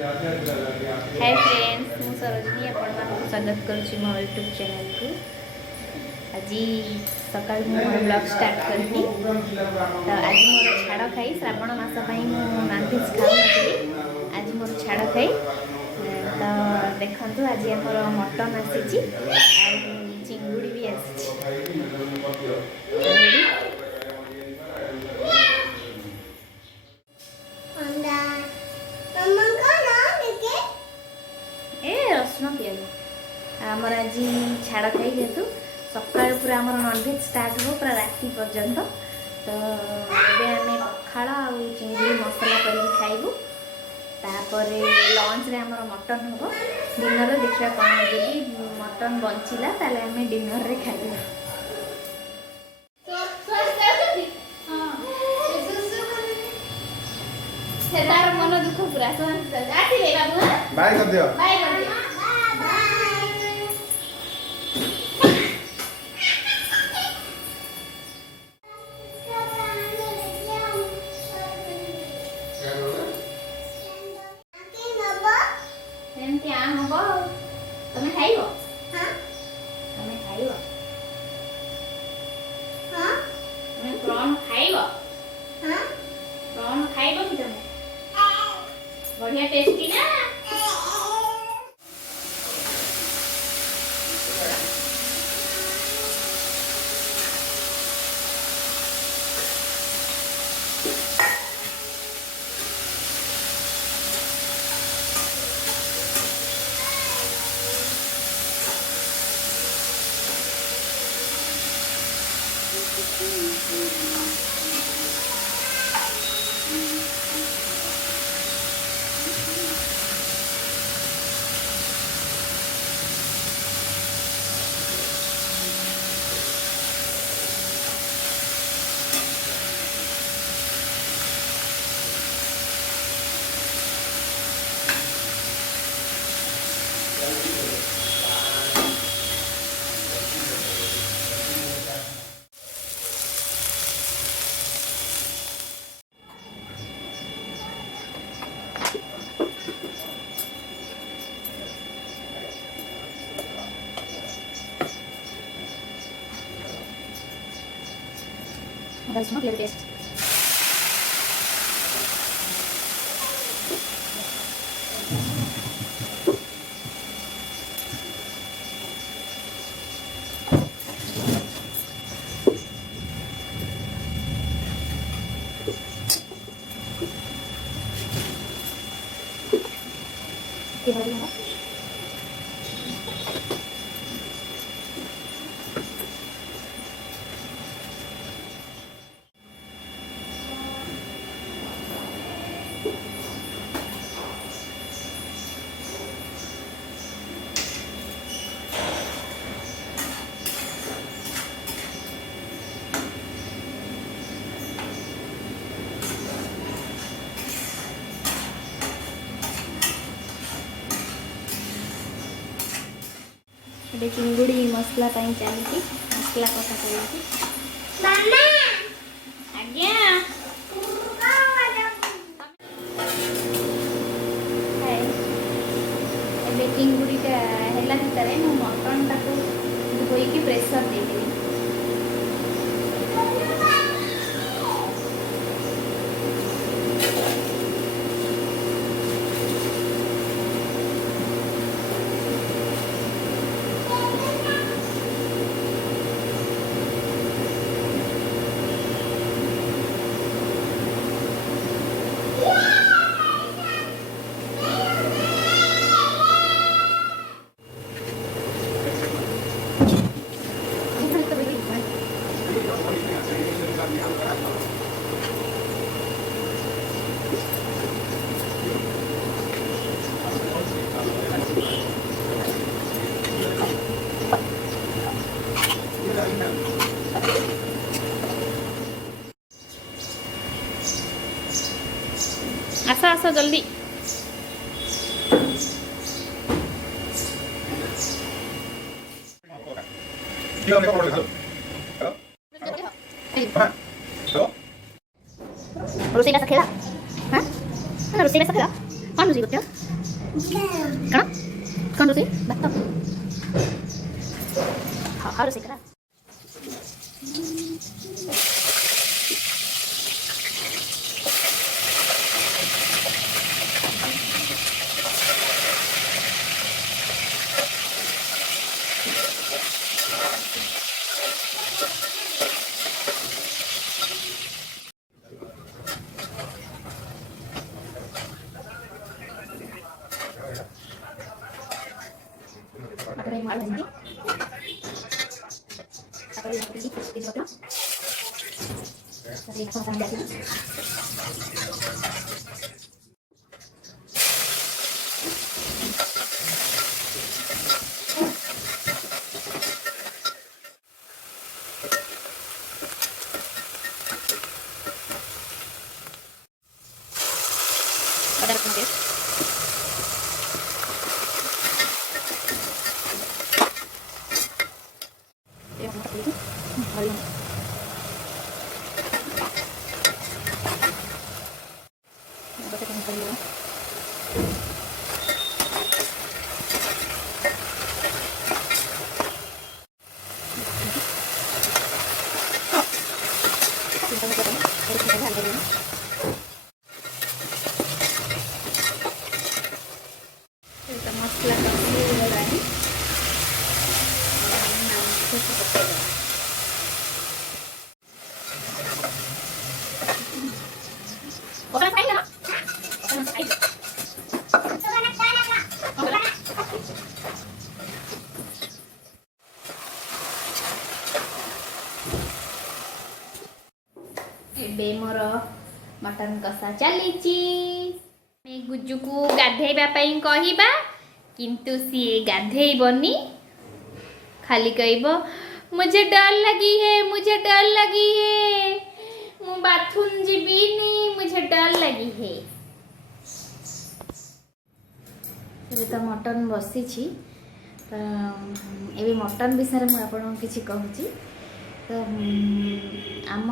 Hi friends मु सरोजिनी आपण स्वागत करुच्ची मो यूट्यूब चैनल को। आज सकाल मोर ब्लॉग स्टार्ट करती तो आज मोर छाड़ खाई श्रावण मास नॉनभेज खाऊ आज मोर छाड़ खाई तो देखु आज आमर मटन आसी चिंगुड़ी भी आसी। रसुण पियाज आमर आज छाड़ खाई जेहेतु सका पूरा आमर नॉनभेज स्टार्ट हो पूरा राति पर्यंत तो आम पखाड़ आ चिंगुड़ी मसला कर खाइबू। तापर लंच रे आमर मटन हम डिनर देखा कौन जदि मटन बंचला ताले आम डिनर रे खाइबू। मन दुख पूरा बाय कर दियो बाय कर दियो। तुम्हें खाइबो हां तुम्हें खाइबो हां तुम्हें प्रॉन खाइबो हां प्रॉन खाइबो कि तुम्हें बढ़िया टेस्टी ना। That's not your taste. चिंगुड़ी मसला चलती मसला कथा चलती आज्ञा चिंगुड़ीटा है भितर मु मटन टाक धोईकी प्रेसर देदेवी। आस आस जल्दी रोसई का खेला हाँ रोसई का खेला कौन रोसे करते कौन कौन रोसे भात हाँ हाँ रोसे करा Apa yang malu nanti? Apa yang pergi di hotel? Tadi aku akan jadi. Ada apa nanti? Kita masukan ke dalam Orang saya lah. Orang saya. ଏବେ ମୋର ମଟନ କଷା ଚାଲିଛି। ଆମେ ଗୁଜୁକୁ ଗାଧେଇବା ପାଇଁ କହିବା କିନ୍ତୁ ସିଏ ଗାଧେଇବନି, ଖାଲି କହିବ मुझे डर लगी है, मुझे डर लगी है, ମୁଁ ବାଥରୁମ ଯିବିନି, मुझे डर लगी है। ଏବେ ତ ମଟନ ବସିଛି, ତ ଏବେ ମଟନ ବିଷୟରେ ମୁଁ ଆପଣଙ୍କୁ କିଛି କହୁଛି। ତ ଆମ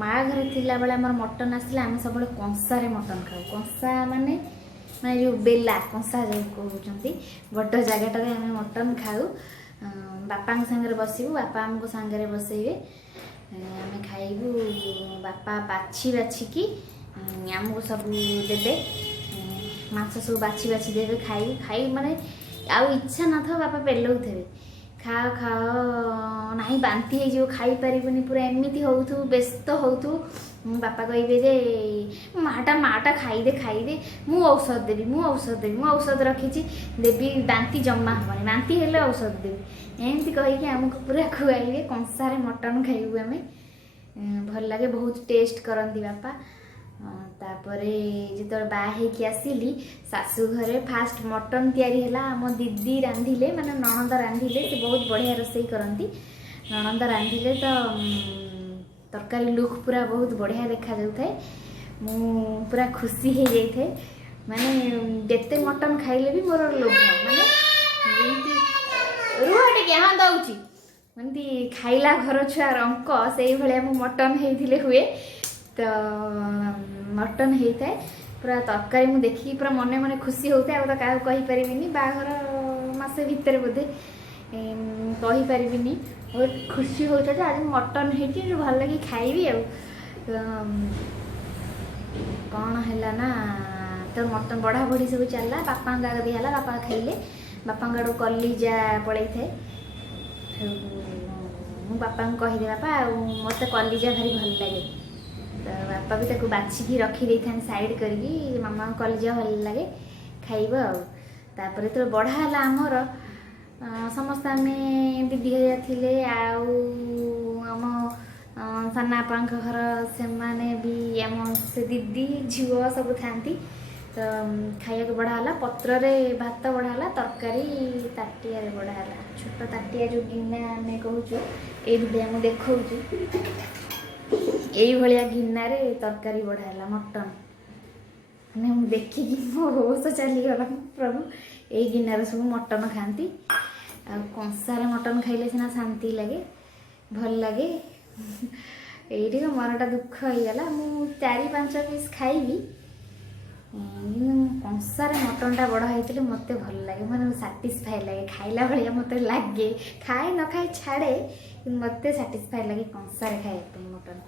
ମା ଘରେ ଥିଲାବେଳେ ଆମର ମଟନ ଆସିଲେ ଆମେ ସବୁବେଳେ କଂସାରେ ମଟନ ଖାଉ। କଂସା ମାନେ ଯେଉଁ ବେଲା କଂସା ଯେଉଁ କହୁଛନ୍ତି, ବଡ଼ ଜାଗାଟାରେ ଆମେ ମଟନ ଖାଉ। ବାପାଙ୍କ ସାଙ୍ଗରେ ବସିବୁ, ବାପା ଆମକୁ ସାଙ୍ଗରେ ବସେଇବେ, ଆମେ ଖାଇବୁ। ବାପା ବାଛି ବାଛିକି ଆମକୁ ସବୁ ଦେବେ, ମାଂସ ସବୁ ବାଛି ବାଛି ଦେବେ, ଖାଇ ମାନେ ଆଉ ଇଚ୍ଛା ନଥିବ ବାପା ପେଲଉଥିବେ, ଖାଅ ଖାଅ, ନାହିଁ ବାନ୍ତି ହେଇଯିବ, ଖାଇପାରିବୁନି, ପୁରା ଏମିତି ହେଉଥିବୁ, ବ୍ୟସ୍ତ ହେଉଥିବୁ। ବାପା କହିବେ ଯେ ମାଟା ଖାଇଦେ ଖାଇଦେ, ମୁଁ ଔଷଧ ଦେବି, ମୁଁ ଔଷଧ ଦେବି, ମୁଁ ଔଷଧ ରଖିଛି ଦେବି, ବାନ୍ତି ଜମା ହେବନି, ବାନ୍ତି ହେଲେ ଔଷଧ ଦେବି, ଏମିତି କହିକି ଆମକୁ ପୁରା ଖୁଆଇବେ। କଂସାରେ ମଟନ ଖାଇବୁ ଆମେ, ଭଲ ଲାଗେ, ବହୁତ ଟେଷ୍ଟ କରନ୍ତି ବାପା। ତାପରେ ଯେତେବେଳେ ବାହା ହେଇକି ଆସିଲି ଶାଶୁ ଘରେ ଫାଷ୍ଟ ମଟନ ତିଆରି ହେଲା। ଆମ ଦିଦି ରାନ୍ଧିଲେ, ମାନେ ନଣନ୍ଦ ରାନ୍ଧିଲେ, ସେ ବହୁତ ବଢ଼ିଆ ରୋଷେଇ କରନ୍ତି। ନଣନ୍ଦ ରାନ୍ଧିଲେ ତ ତରକାରୀ ଲୁକ୍ ପୁରା ବହୁତ ବଢ଼ିଆ ଦେଖାଯାଉଥାଏ। ମୁଁ ପୁରା ଖୁସି ହେଇଯାଇଥାଏ, ମାନେ ଯେତେ ମଟନ ଖାଇଲେ ବି ମୋର ଲୋଭ, ମାନେ ଯେମିତି ରୁହ ଟିକେ, ହଁ ଦେଉଛି, ଏମିତି ଖାଇଲା ଘର ଛୁଆ ରଙ୍କ ସେଇଭଳିଆ ମୁଁ ମଟନ ହେଇଥିଲେ ହୁଏ। ତ ମଟନ ହେଇଥାଏ, ପୁରା ତରକାରୀ ମୁଁ ଦେଖିକି ପୁରା ମନେ ମନେ ଖୁସି ହେଉଥାଏ। ଆଉ ତ କାହାକୁ କହିପାରିବିନି, ବାହାଘର ମାସେ ଭିତରେ ବୋଧେ କହିପାରିବିନି, ବହୁତ ଖୁସି ହେଉଥାଏ ଯେ ଆଜି ମଟନ ହେଇଛି, ଭଲ କି ଖାଇବି। ଆଉ କ'ଣ ହେଲା ନା, ତ ମଟନ ବଢ଼ା ବଢ଼ି ସବୁ ଚାଲିଲା, ବାପାଙ୍କ ଆଗ ଦିଆହେଲା, ବାପା ଖାଇଲେ। ବାପାଙ୍କ ଆଡ଼ୁ କଲିଜା ପଳେଇଥାଏ, ମୁଁ ବାପାଙ୍କୁ କହିଦେ ବାପା ଆଉ ମୋତେ କଲିଜା ଭାରି ଭଲ ଲାଗେ। ତ ବାପା ବି ତାକୁ ବାଛିକି ରଖିଦେଇଥାନ୍ତି ସାଇଡ଼୍ କରିକି, ମାମାଙ୍କୁ କଲିଜା ଭଲ ଲାଗେ, ଖାଇବ ଆଉ। ତାପରେ ଯେତେବେଳେ ବଢ଼ା ହେଲା ଆମର, ସମସ୍ତେ ଆମେ ଦିଦି ଘରିଆ ଥିଲେ, ଆଉ ଆମ ସାନ ବାପାଙ୍କ ଘର ସେମାନେ ବି, ଆମ ସେ ଦିଦି ଝିଅ ସବୁ ଥାଆନ୍ତି। ତ ଖାଇବାକୁ ବଢ଼ା ହେଲା, ପତ୍ରରେ ଭାତ ବଢ଼ା ହେଲା, ତରକାରୀ ତାଟିଆରେ ବଢ଼ା ହେଲା। ଛୋଟ ତାଟିଆ ଯେଉଁ ଗିନା ଆମେ କହୁଛୁ, ଏଇଭଳିଆ ମୁଁ ଦେଖାଉଛି, ଏଇଭଳିଆ ଗିନାରେ ତରକାରୀ ବଢ଼ା ହେଲା ମଟନ। ମାନେ ମୁଁ ଦେଖିକି ମୋ ହୋସ ଚାଲିଗଲା, ପ୍ରଭୁ ଏଇ ଗିନାରେ ସବୁ ମଟନ ଖାଆନ୍ତି। ଆଉ କଂସାରେ ମଟନ ଖାଇଲେ ସିନା ଶାନ୍ତି ଲାଗେ, ଭଲ ଲାଗେ। ଏଇଠି ମନଟା ଦୁଃଖ ହେଇଗଲା, ମୁଁ 4-5 ପିସ୍ ଖାଇବି, कंसार मटनटा बड़ होते मत भल लगे मतलब साटिस्फाई लगे खाइला भाया मत लगे खाए न खाए छाड़े मत साटिस्फाई लगे कंसार खाए मटन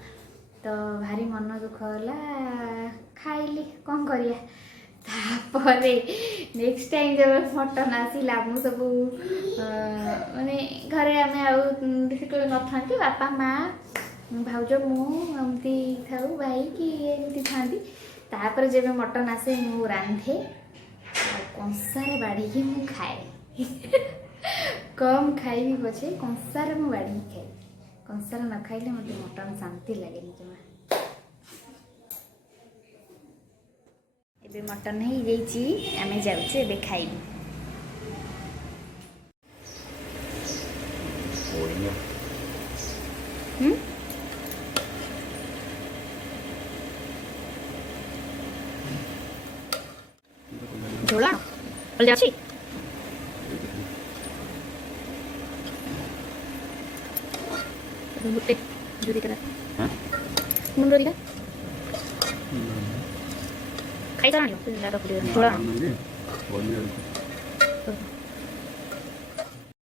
तो भारी मन दुख है खाइली कौन करिया तापरे नेक्स्ट टाइम जब मटन आसला मु सब माने घरे आम न बापा माँ भाउज मुझे था भाई कि एमती था तापर जब मटन आसे मु रांधे कंसार बाड़ी मु खाए कम खाइबी पछे कंसार मु बाड़ी खाए कंसार न खाइले मत मटन शांति लगे जमा एबे मटन हो जाइए आम जाऊे एबे खाइबू झोला बोल जाची बुट्टे जुदी करा मुंडो दिगा खाई जानियो झोला